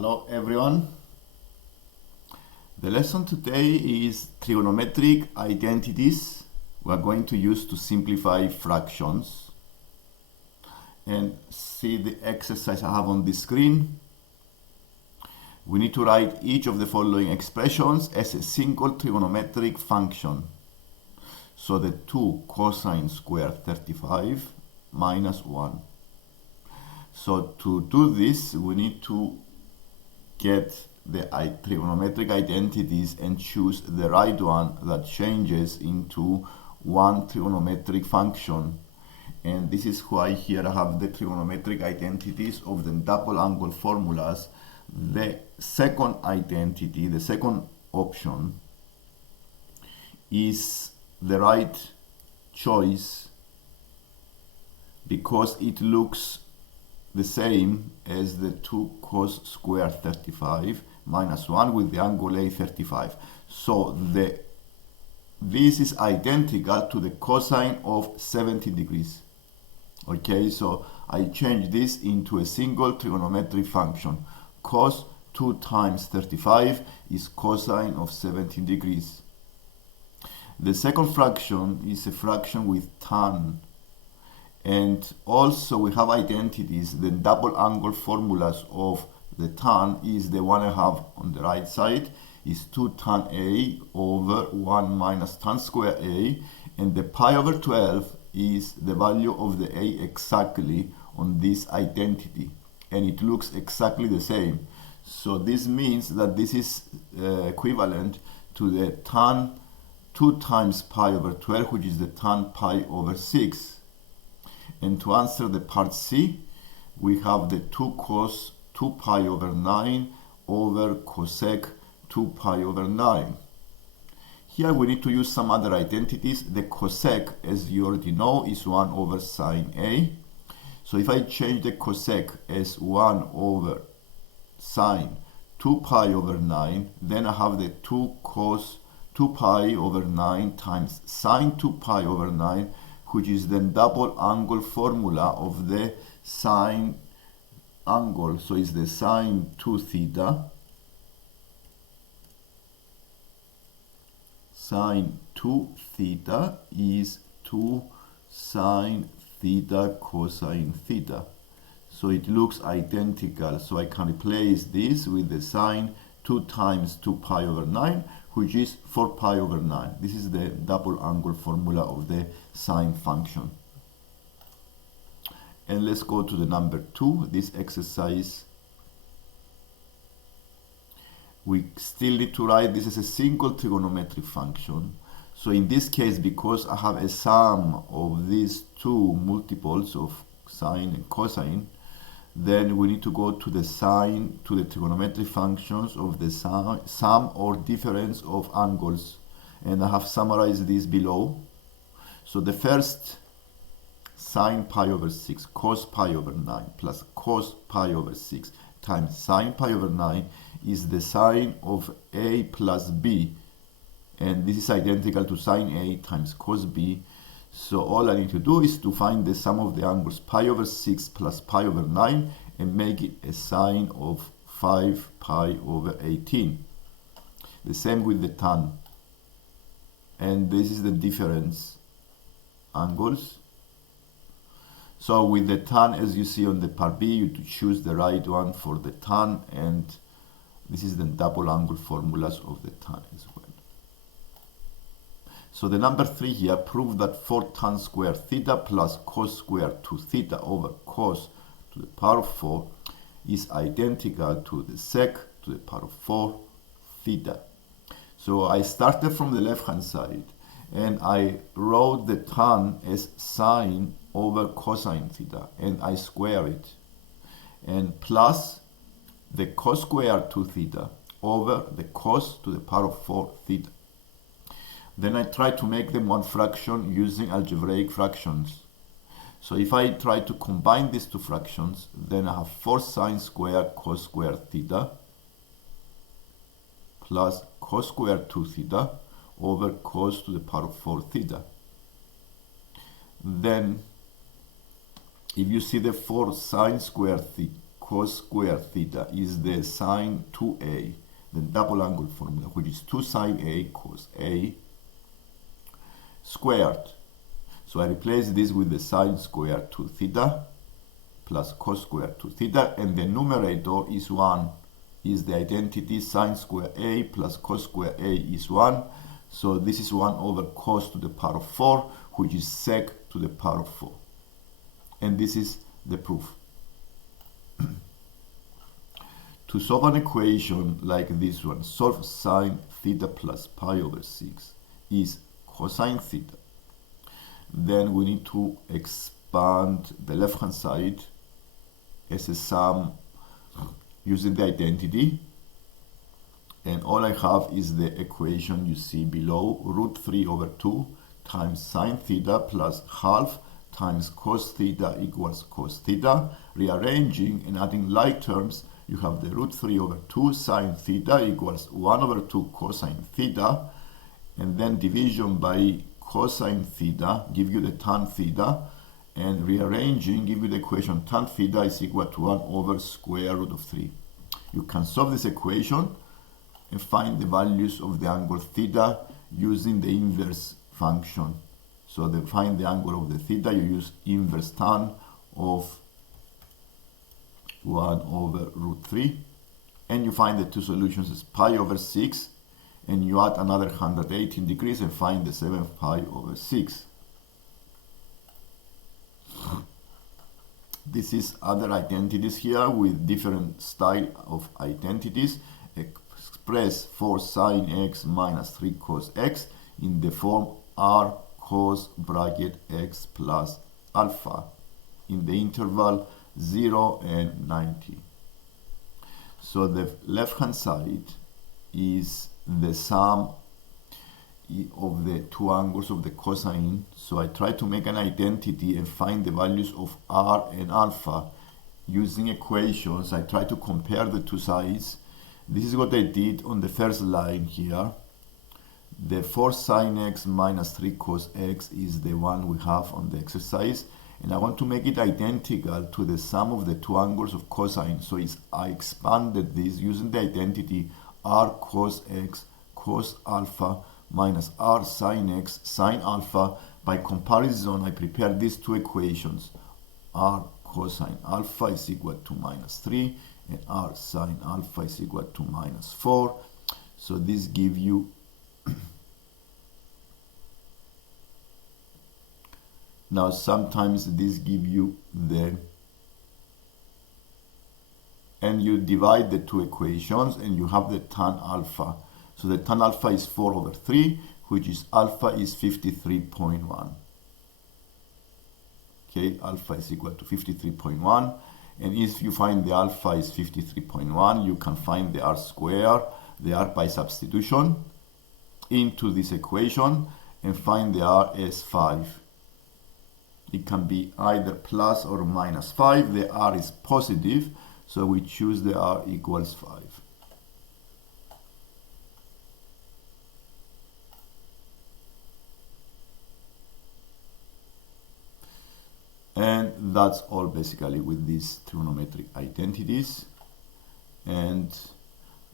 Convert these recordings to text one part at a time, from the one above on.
Hello everyone. The lesson today is trigonometric identities we are going to use to simplify fractions. And see the exercise I have on the screen. We need to write each of the following expressions as a single trigonometric function. So the 2 cosine squared 35 minus 1. So to do this, we need to get the trigonometric identities and choose the right one that changes into one trigonometric function. And this is why here I have the trigonometric identities of the double angle formulas. The second identity, the second option, is the right choice because it looks the same as the 2 cos squared 35 minus 1 with the angle A 35. So this is identical to the cosine of 70 degrees. Okay, so I change this into a single trigonometric function. Cos 2 times 35 is cosine of 70 degrees. The second fraction is a fraction with tan. And also we have identities. The double angle formulas of the tan is the one I have on the right side, is 2 tan A over 1 minus tan square A, and the pi over 12 is the value of the A exactly on this identity, and it looks exactly the same. So this means that this is equivalent to the tan 2 times pi over 12, which is the tan pi over 6. And to answer the part C, we have the 2 cos 2 pi over 9 over cosec 2 pi over 9. Here we need to use some other identities. The cosec, as you already know, is 1 over sine A. So if I change the cosec as 1 over sine 2 pi over 9, then I have the 2 cos 2 pi over 9 times sine 2 pi over 9, which is the double angle formula of the sine angle. So it's the sine 2 theta, sine 2 theta is 2 sine theta cosine theta. So it looks identical. So I can replace this with the sine 2 times 2 pi over 9, which is 4 pi over 9. This is the double angle formula of the sine function. And let's go to the number 2, this exercise. We still need to write this as a single trigonometric function. So in this case, because I have a sum of these two multiples of sine and cosine, then we need to go to the sine, to the trigonometric functions of the sum or difference of angles. And I have summarized this below. So the first, sine pi over 6 cos pi over 9 plus cos pi over 6 times sine pi over 9 is the sine of A plus B. And this is identical to sine A times cos B. So all I need to do is to find the sum of the angles pi over 6 plus pi over 9 and make it a sine of 5 pi over 18. The same with the tan. And this is the difference angles. So with the tan, as you see on the part B, you choose the right one for the tan, and this is the double angle formulas of the tan as well. So the number 3 here, prove that 4 tan squared theta plus cos squared 2 theta over cos to the power of 4 is identical to the sec to the power of 4 theta. So I started from the left hand side and I wrote the tan as sine over cosine theta, and I square it, and plus the cos squared 2 theta over the cos to the power of 4 theta. Then I try to make them one fraction using algebraic fractions. So if I try to combine these two fractions, then I have 4 sine squared cos squared theta plus cos squared 2 theta over cos to the power of 4 theta. Then if you see the 4 sine squared cos squared theta is the sine 2a, the double angle formula, which is 2 sine a cos a squared. So I replace this with the sine squared 2 theta plus cos squared 2 theta, and the numerator is 1, is the identity sine square a plus cos square a is 1. So this is 1 over cos to the power of 4, which is sec to the power of 4. And this is the proof. To solve an equation like this one, solve sine theta plus pi over 6 is cosine theta. Then we need to expand the left hand side as a sum using the identity, and all I have is the equation you see below, root 3 over 2 times sine theta plus half times cos theta equals cos theta. Rearranging and adding like terms, you have the root 3 over 2 sine theta equals 1 over 2 cosine theta, and then division by cosine theta give you the tan theta, and rearranging give you the equation tan theta is equal to 1 over square root of 3. You can solve this equation and find the values of the angle theta using the inverse function. So to find the angle of the theta, you use inverse tan of 1 over root 3, and you find the two solutions as pi over 6, and you add another 118 degrees and find the 7th pi over 6. This is other identities here with different style of identities. Express 4 sine x minus 3 cos x in the form r cos bracket x plus alpha in the interval 0 and 90. So the left hand side is the sum of the two angles of the cosine. So I try to make an identity and find the values of r and alpha using equations. I try to compare the two sides. This is what I did on the first line here. The 4 sine x minus 3 cos x is the one we have on the exercise, and I want to make it identical to the sum of the two angles of cosine. So I expanded this using the identity r cos x cos alpha minus r sine x sine alpha. By comparison, I prepared these two equations. R cosine alpha is equal to minus 3, and r sine alpha is equal to minus 4. So this gives you now sometimes this give you the, and you divide the two equations and you have the tan alpha. So the tan alpha is 4 over 3, which is alpha is 53.1. Okay, alpha is equal to 53.1. And if you find the alpha is 53.1, you can find the r square, the r by substitution, into this equation and find the r as 5. It can be either plus or minus 5. The r is positive, so we choose the r equals 5. And that's all basically with these trigonometric identities. And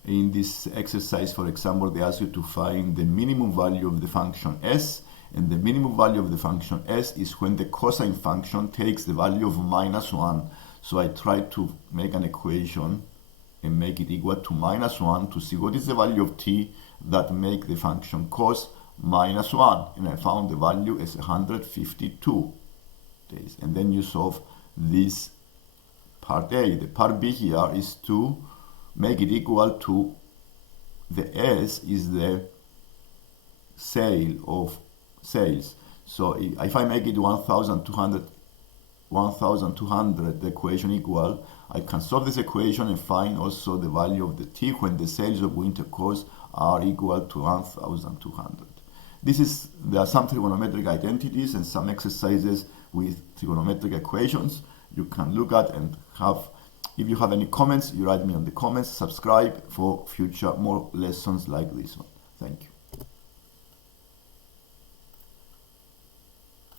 in this exercise, for example, they ask you to find the minimum value of the function s, and the minimum value of the function s is when the cosine function takes the value of minus 1. So I try to make an equation and make it equal to minus 1 to see what is the value of t that make the function cos minus 1, and I found the value as 152 days. And then you solve this part A. The part B here is to make it equal to the S is the sale of sales. So if I make it 1,200, the equation equal, I can solve this equation and find also the value of the t when the sales of winter coats are equal to 1,200. There are some trigonometric identities and some exercises with trigonometric equations you can look at and have. If you have any comments, you write me on the comments. Subscribe for future more lessons like this one. Thank you.